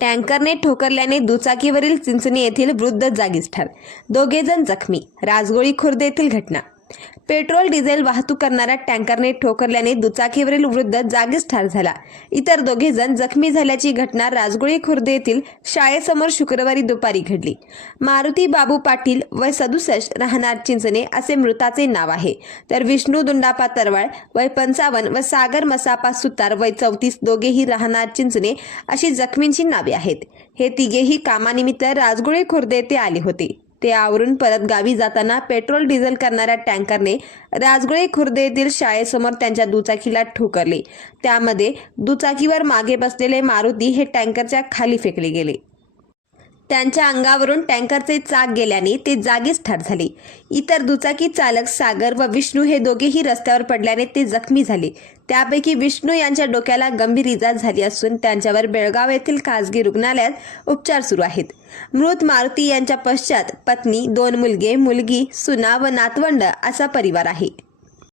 टँकरने ठोकरल्याने दुचाकीवरील चिंचणी येथील वृद्ध जागीच ठार. दोघेजण जखमी. राजगोळी खुर्द येथील घटना. पेट्रोल डिझेल वाहतूक करणाऱ्या टँकरने ठोकरल्याने दुचाकीवरील वृद्ध जागीच ठार झाला. इतर दोघे जण जखमी झाल्याची घटना राजगुळी खुर्द येथील शाळेसमोर शुक्रवारी दुपारी घडली. मारुती बाबू पाटील वय सदुसष्ट राहणार चिंचणे असे मृताचे नाव आहे. तर विष्णू दुंडापा तरवाळ वय पंचावन्न व सागर मसापा सुतार वय चौतीस दोघेही राहणार चिंचणे अशी जखमींची नावे आहेत. हे तिघेही कामानिमित्त राजगुळे खुर्द येथे आले होते. ते आवरून परत गावी जाताना पेट्रोल डिझेल करणाऱ्या टँकरने राजगुळे खुर्द येथील शाळेसमोर त्यांच्या दुचाकीला ठोकरले. त्यामध्ये दुचाकीवर मागे बसलेले मारुती हे टँकरच्या खाली फेकले गेले. त्यांच्या अंगावरून टँकरचे चाक गेल्याने ते जागीच ठार झाले. इतर दुचाकी चालक सागर व विष्णू हे दोघेही रस्त्यावर पडल्याने ते जखमी झाले. त्यापैकी विष्णू यांच्या डोक्याला गंभीर इजा झाली असून त्यांच्यावर बेळगाव येथील खासगी रुग्णालयात उपचार सुरू आहेत. मृत मारुती यांच्या पश्चात पत्नी दोन मुलगे मुलगी सुना व नातवंड असा परिवार आहे.